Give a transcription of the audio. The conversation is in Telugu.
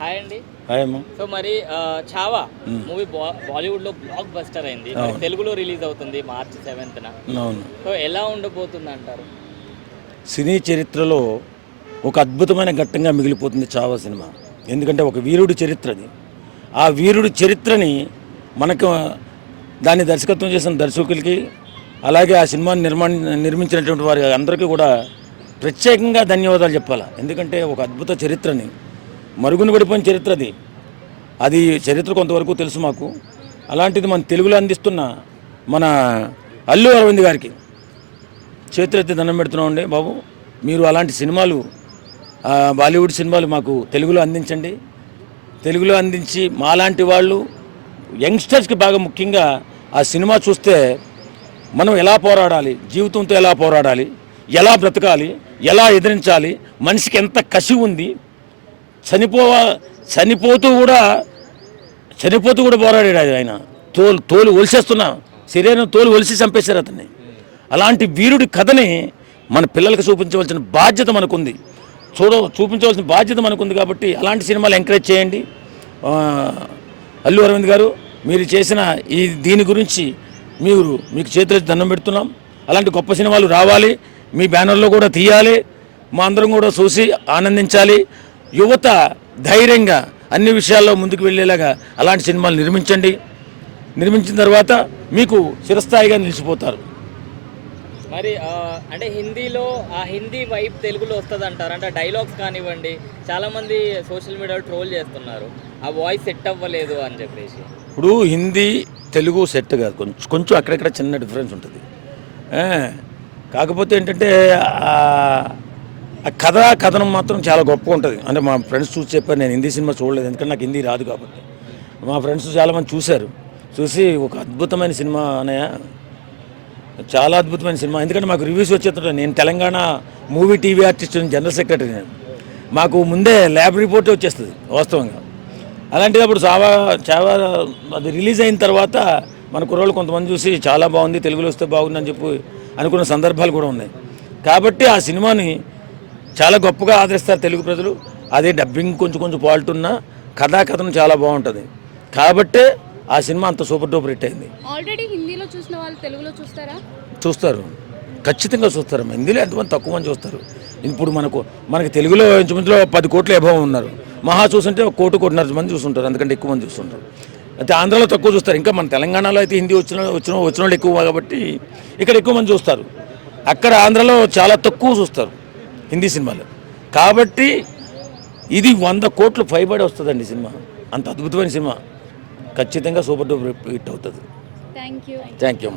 హాయ్ అండి. హాయ్ అమ్మ. సో మరి ఛావా మూవీ బాలీవుడ్లో బ్లాక్ బస్టర్ అయింది. తెలుగులో రిలీజ్ అవుతుంది March 7th. అవును. సో ఎలా ఉండబోతుంది అంటారు? సినీ చరిత్రలో ఒక అద్భుతమైన ఘట్టంగా మిగిలిపోతుంది ఛావా సినిమా. ఎందుకంటే ఒక వీరుడి చరిత్రది. ఆ వీరుడి చరిత్రని మనకు దాన్ని దర్శకత్వం చేసిన దర్శకులకి, అలాగే ఆ సినిమాని నిర్మించినటువంటి వారి అందరికీ కూడా ప్రత్యేకంగా ధన్యవాదాలు చెప్పాలి. ఎందుకంటే ఒక అద్భుత చరిత్రని, మరుగున పడిపోయిన చరిత్రది. అది చరిత్ర కొంతవరకు తెలుసు మాకు. అలాంటిది మన తెలుగులో అందిస్తున్న మన అల్లు అరవింద్ గారికి చేతులెత్తి దండం పెడుతున్నామండి బాబు. మీరు అలాంటి సినిమాలు, బాలీవుడ్ సినిమాలు మాకు తెలుగులో అందించండి. తెలుగులో అందించి మాలాంటి వాళ్ళు యంగ్స్టర్స్కి బాగా ముఖ్యంగా ఆ సినిమా చూస్తే మనం ఎలా పోరాడాలి, జీవితంతో ఎలా పోరాడాలి, ఎలా బ్రతకాలి, ఎలా ఎదిరించాలి, మనిషికి ఎంత కసి ఉంది, చనిపోతూ కూడా పోరాడాడు ఆయన. తోలు ఒలిసేస్తున్నా శరీరం తోలు ఒలిసి చంపేశారు అతన్ని. అలాంటి వీరుడి కథని మన పిల్లలకు చూపించవలసిన బాధ్యత మనకుంది. చూపించవలసిన బాధ్యత మనకుంది. కాబట్టి అలాంటి సినిమాలు ఎంకరేజ్ చేయండి. అల్లు అరవింద్ గారు, మీరు చేసిన దీని గురించి మీకు చేతులు దండం పెడుతున్నాం. అలాంటి గొప్ప సినిమాలు రావాలి, మీ బ్యానర్లో కూడా తీయాలి, మా అందరం కూడా చూసి ఆనందించాలి. యువత ధైర్యంగా అన్ని విషయాల్లో ముందుకు వెళ్ళేలాగా అలాంటి సినిమాలు నిర్మించిన తర్వాత మీకు చిరస్థాయిగా నిలిచిపోతారు. మరి అంటే హిందీలో ఆ హిందీ వైబ్ తెలుగులో వస్తుంది అంటారు. అంటే డైలాగ్స్ కానివ్వండి, చాలామంది సోషల్ మీడియాలో ట్రోల్ చేస్తున్నారు, ఆ వాయిస్ సెట్ అవ్వలేదు అని చెప్పేసి. ఇప్పుడు హిందీ తెలుగు సెట్ కాదు, కొంచెం అక్కడక్కడ చిన్న డిఫరెన్స్ ఉంటుంది. కాకపోతే ఏంటంటే ఆ కథనం మాత్రం చాలా గొప్పగా ఉంటుంది. అంటే మా ఫ్రెండ్స్ చూసి చెప్పారు, నేను హిందీ సినిమా చూడలేదు ఎందుకంటే నాకు హిందీ రాదు కాబట్టి. మా ఫ్రెండ్స్ చాలామంది చూసి ఒక అద్భుతమైన సినిమా అన్నయ్య, చాలా అద్భుతమైన సినిమా. ఎందుకంటే మాకు రివ్యూస్ వచ్చేస్తుంటాయి. నేను Telangana movie TV artist general secretary. నేను మాకు ముందే ల్యాబ్ రిపోర్టే వచ్చేస్తుంది వాస్తవంగా. అలాంటిది అప్పుడు చావా అది రిలీజ్ అయిన తర్వాత మన కుర్రోళ్ళు కొంతమంది చూసి చాలా బాగుంది, తెలుగులో వస్తే బాగుందని చెప్పి అనుకున్న సందర్భాలు కూడా ఉన్నాయి. కాబట్టి ఆ సినిమాని చాలా గొప్పగా ఆదరిస్తారు తెలుగు ప్రజలు. అదే డబ్బింగ్ కొంచెం ఫాల్ట్ ఉన్నా కథాకథనం చాలా బాగుంటుంది. కాబట్టే ఆ సినిమా అంత సూపర్ డూపర్ హిట్ అయింది. ఆల్రెడీ హిందీలో చూసిన వాళ్ళు తెలుగులో చూస్తారు, ఖచ్చితంగా చూస్తారు. హిందీలో ఎంతమంది తక్కువ మంది చూస్తారు. ఇప్పుడు మనకి తెలుగులో ఇంచుమించులో 10 కోట్ల అభావం ఉన్నారు. మహా చూస్తుంటే 1 కోటిన్నర మంది చూస్తుంటారు, అందుకంటే ఎక్కువ మంది చూస్తుంటారు. అయితే ఆంధ్రాలో తక్కువ చూస్తారు. ఇంకా మన తెలంగాణలో అయితే హిందీ వచ్చిన వాళ్ళు ఎక్కువ కాబట్టి ఇక్కడ ఎక్కువ మంది చూస్తారు. అక్కడ ఆంధ్రాలో చాలా తక్కువ చూస్తారు హిందీ సినిమాలు. కాబట్టి ఇది 100 కోట్లు పైబడి వస్తుందండి సినిమా. అంత అద్భుతమైన సినిమా, ఖచ్చితంగా సూపర్ డూపర్ హిట్ అవుతుంది. థ్యాంక్ యూ అమ్మ. Thank you.